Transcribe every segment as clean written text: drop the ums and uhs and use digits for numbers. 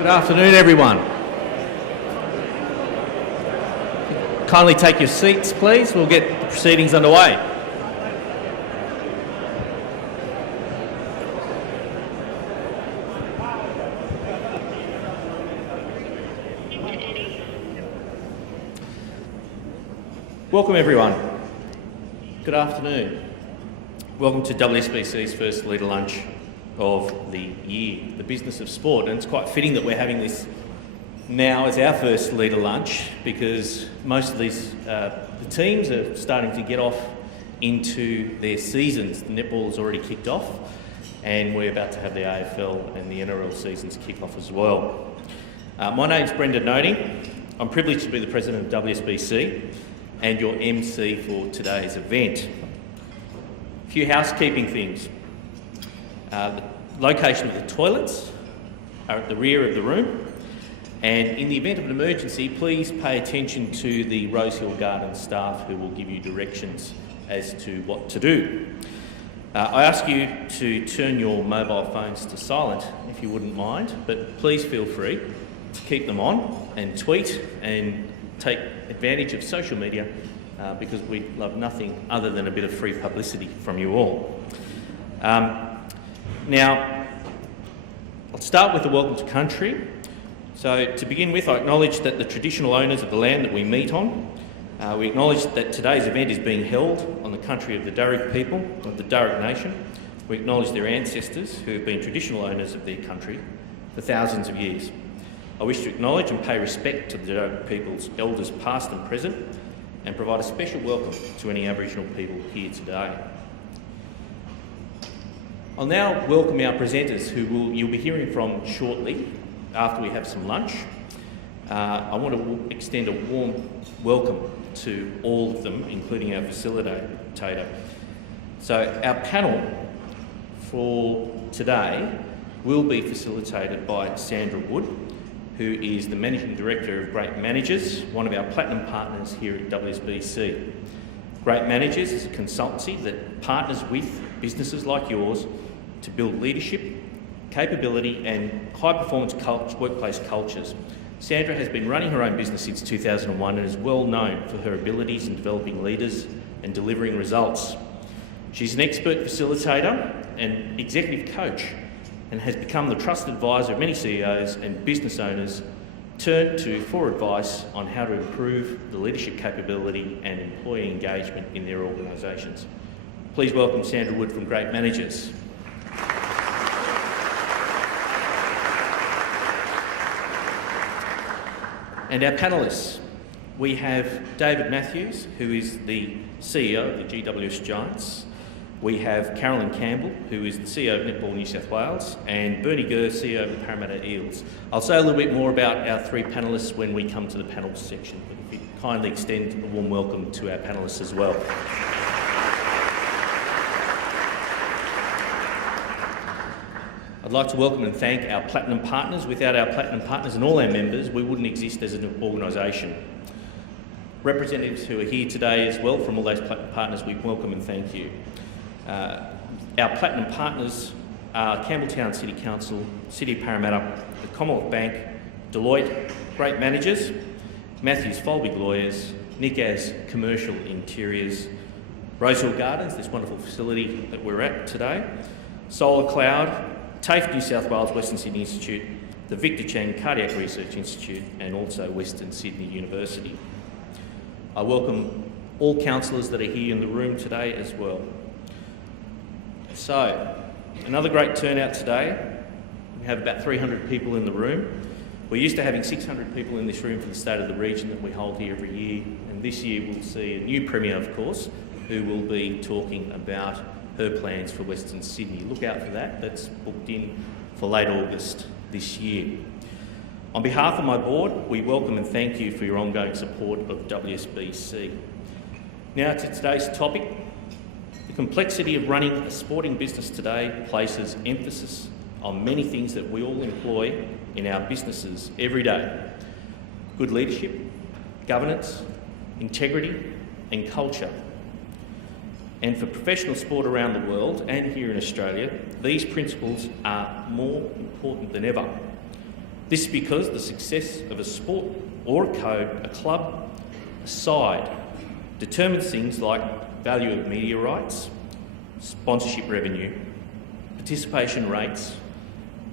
Good afternoon, everyone. Kindly take your seats, please. We'll get the proceedings underway. Welcome, everyone. Good afternoon. Welcome to WSBC's first leader lunch of the year, the business of sport. And it's quite fitting that we're having this now as our first leader lunch, because most of these the teams are starting to get off into their seasons. The Netball's already kicked off, and we're about to have the AFL and the NRL seasons kick off as well. My name's Brendan Noding. I'm privileged to be the president of WSBC and your MC for today's event. A few housekeeping things. The location of the toilets are at the rear of the room, and in the event of an emergency, please pay attention to the Rosehill Gardens staff, who will give you directions as to what to do. I ask you to turn your mobile phones to silent if you wouldn't mind, but please feel free to keep them on and tweet and take advantage of social media, because we love nothing other than a bit of free publicity from you all. Now, I'll start with the welcome to country. So to begin with, I acknowledge that the traditional owners of the land that we meet on, we acknowledge that today's event is being held on the country of the Darug people, of the Darug Nation. We acknowledge their ancestors who have been traditional owners of their country for thousands of years. I wish to acknowledge and pay respect to the Darug people's elders past and present, and provide a special welcome to any Aboriginal people here today. I'll now welcome our presenters, who you'll be hearing from shortly after we have some lunch. I want to extend a warm welcome to all of them, including our facilitator. So our panel for today will be facilitated by Sandra Wood, who is the Managing Director of Great Managers, one of our platinum partners here at WSBC. Great Managers is a consultancy that partners with businesses like yours to build leadership, capability and high-performance workplace cultures. Sandra has been running her own business since 2001 and is well known for her abilities in developing leaders and delivering results. She's an expert facilitator and executive coach, and has become the trusted advisor of many CEOs and business owners turn to for advice on how to improve the leadership capability and employee engagement in their organisations. Please welcome Sandra Wood from Great Managers. And our panellists, we have David Matthews, who is the CEO of the GWS Giants. We have Carolyn Campbell, who is the CEO of Netball New South Wales, and Bernie Gurr, CEO of the Parramatta Eels. I'll say a little bit more about our three panellists when we come to the panel section, but if you kindly extend a warm welcome to our panellists as well. I'd like to welcome and thank our platinum partners. Without our platinum partners and all our members, we wouldn't exist as an organisation. Representatives who are here today as well from all those platinum partners, we welcome and thank you. Our platinum partners are Campbelltown City Council, City of Parramatta, the Commonwealth Bank, Deloitte, Great Managers, Matthews Folbig Lawyers, Nickaz Commercial Interiors, Rosehill Gardens, this wonderful facility that we're at today, Solar Cloud, TAFE New South Wales Western Sydney Institute, the Victor Chang Cardiac Research Institute, and also Western Sydney University. I welcome all councillors that are here in the room today as well. So, another great turnout today. We have about 300 people in the room. We're used to having 600 people in this room for the State of the Region that we hold here every year, and this year we'll see a new Premier, of course, who will be talking about her plans for Western Sydney. Look out for that. That's booked in for late August this year. On behalf of my board, we welcome and thank you for your ongoing support of WSBC. Now to today's topic. The complexity of running a sporting business today places emphasis on many things that we all employ in our businesses every day. Good leadership, governance, integrity and culture. And for professional sport around the world and here in Australia, these principles are more important than ever. This is because the success of a sport or a code, a club, a side, determines things like value of media rights, sponsorship revenue, participation rates,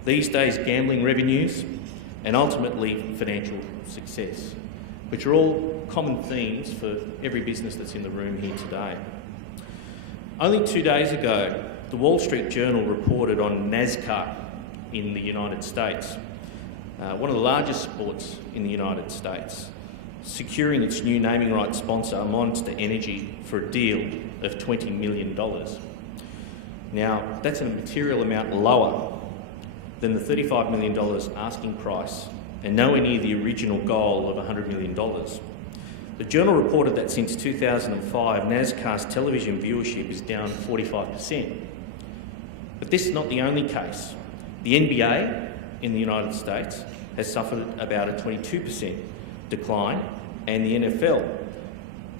these days gambling revenues, and ultimately financial success, which are all common themes for every business that's in the room here today. Only 2 days ago, the Wall Street Journal reported on NASCAR in the United States, one of the largest sports in the United States, securing its new naming rights sponsor, Monster Energy, for a deal of $20 million. Now, that's a material amount lower than the $35 million asking price and nowhere near the original goal of $100 million. The Journal reported that since 2005, NASCAR's television viewership is down 45%. But this is not the only case. The NBA in the United States has suffered about a 22% decline, and the NFL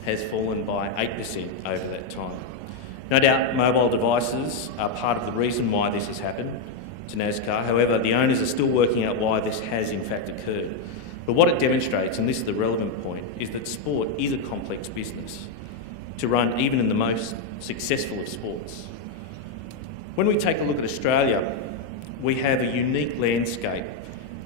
has fallen by 8% over that time. No doubt mobile devices are part of the reason why this has happened to NASCAR. However, the owners are still working out why this has in fact occurred. But what it demonstrates, and this is the relevant point, is that sport is a complex business to run even in the most successful of sports. When we take a look at Australia, we have a unique landscape,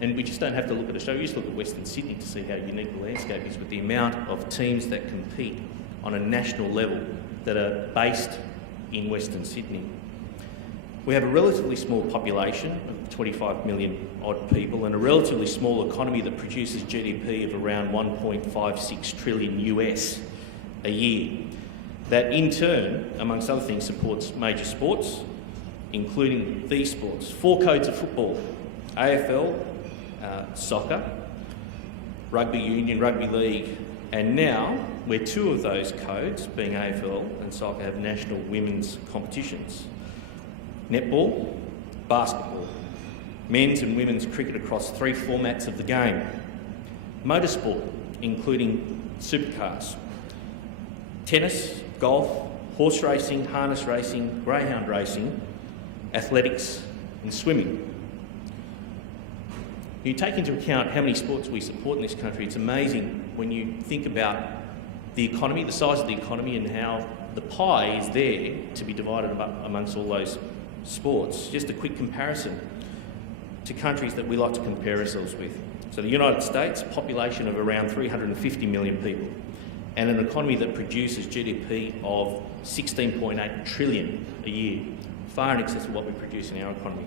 and we just don't have to look at Australia, we just look at Western Sydney to see how unique the landscape is with the amount of teams that compete on a national level that are based in Western Sydney. We have a relatively small population of 25 million odd people and a relatively small economy that produces GDP of around 1.56 trillion US a year. That in turn, amongst other things, supports major sports, including these sports. 4 codes of football: AFL, soccer, rugby union, rugby league, and now where 2 of those codes, being AFL and soccer, have national women's competitions. Netball, basketball, men's and women's cricket across 3 formats of the game. Motorsport, including supercars. Tennis, golf, horse racing, harness racing, greyhound racing, athletics and swimming. You take into account how many sports we support in this country, it's amazing when you think about the economy, the size of the economy, and how the pie is there to be divided amongst all those sports. Just a quick comparison to countries that we like to compare ourselves with. So the United States, a population of around 350 million people, and an economy that produces GDP of 16.8 trillion a year, far in excess of what we produce in our economy.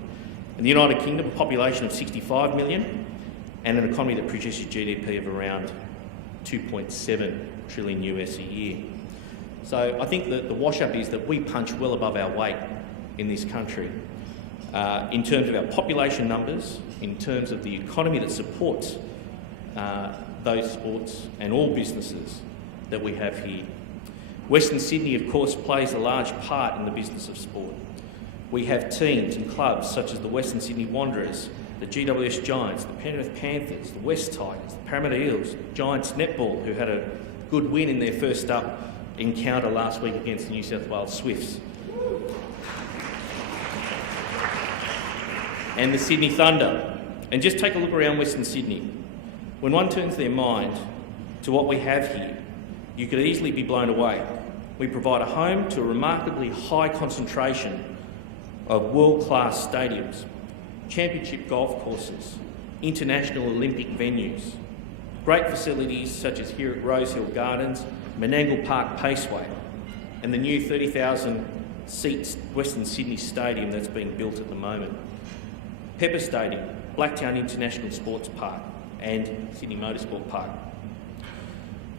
In the United Kingdom, a population of 65 million, and an economy that produces GDP of around 2.7 trillion US a year. So I think that the wash-up is that we punch well above our weight in this country in terms of our population numbers, in terms of the economy that supports those sports and all businesses that we have here. Western Sydney, of course, plays a large part in the business of sport. We have teams and clubs such as the Western Sydney Wanderers, the GWS Giants, the Penrith Panthers, the West Tigers, the Parramatta Eels, Giants Netball, who had a good win in their first up encounter last week against the New South Wales Swifts. And the Sydney Thunder. And just take a look around Western Sydney. When one turns their mind to what we have here, you could easily be blown away. We provide a home to a remarkably high concentration of world-class stadiums, championship golf courses, international Olympic venues, great facilities such as here at Rosehill Gardens, Menangle Park Paceway, and the new 30,000-seat Western Sydney Stadium that's being built at the moment. Pepper Stadium, Blacktown International Sports Park, and Sydney Motorsport Park.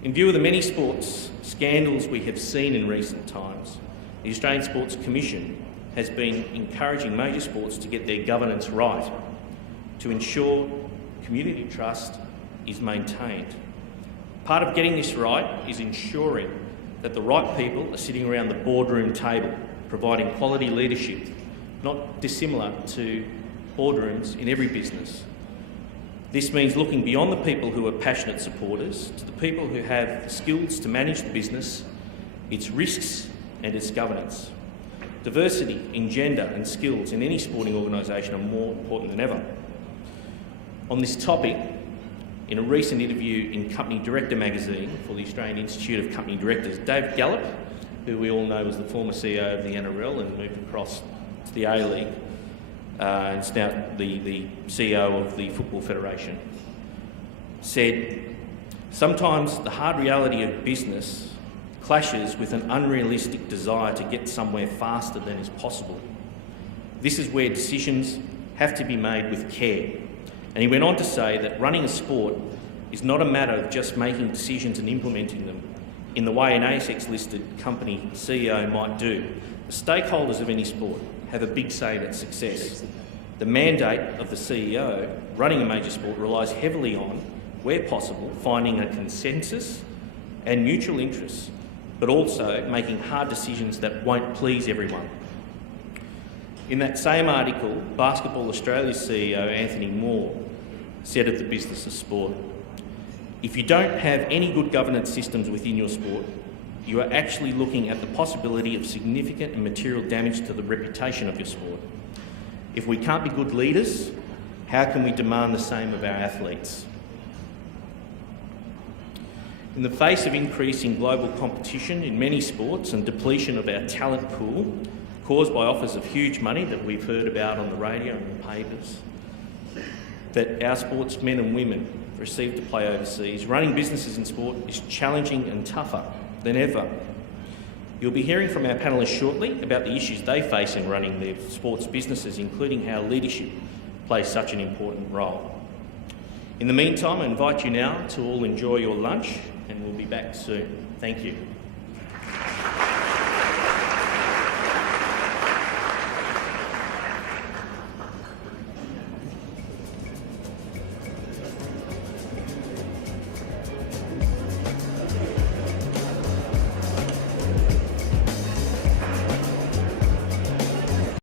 In view of the many sports scandals we have seen in recent times, the Australian Sports Commission has been encouraging major sports to get their governance right, to ensure community trust is maintained. Part of getting this right is ensuring that the right people are sitting around the boardroom table, providing quality leadership, not dissimilar to boardrooms in every business. This means looking beyond the people who are passionate supporters to the people who have the skills to manage the business, its risks and its governance. Diversity in gender and skills in any sporting organisation are more important than ever. On this topic, in a recent interview in Company Director magazine for the Australian Institute of Company Directors, Dave Gallop, who we all know was the former CEO of the NRL and moved across to the A-League, and is now the CEO of the Football Federation, said, "Sometimes the hard reality of business clashes with an unrealistic desire to get somewhere faster than is possible. This is where decisions have to be made with care." And he went on to say that running a sport is not a matter of just making decisions and implementing them in the way an ASX-listed company CEO might do. The stakeholders of any sport have a big say in its success. The mandate of the CEO running a major sport relies heavily on, where possible, finding a consensus and mutual interests, but also making hard decisions that won't please everyone. In that same article, Basketball Australia's CEO, Anthony Moore, said of the business of sport, "If you don't have any good governance systems within your sport, you are actually looking at the possibility of significant and material damage to the reputation of your sport. If we can't be good leaders, how can we demand the same of our athletes?" In the face of increasing global competition in many sports and depletion of our talent pool caused by offers of huge money that we've heard about on the radio and in the papers, that our sportsmen and women receive to play overseas, running businesses in sport is challenging and tougher than ever. You'll be hearing from our panellists shortly about the issues they face in running their sports businesses, including how leadership plays such an important role. In the meantime, I invite you now to all enjoy your lunch, and we'll be back soon. Thank you.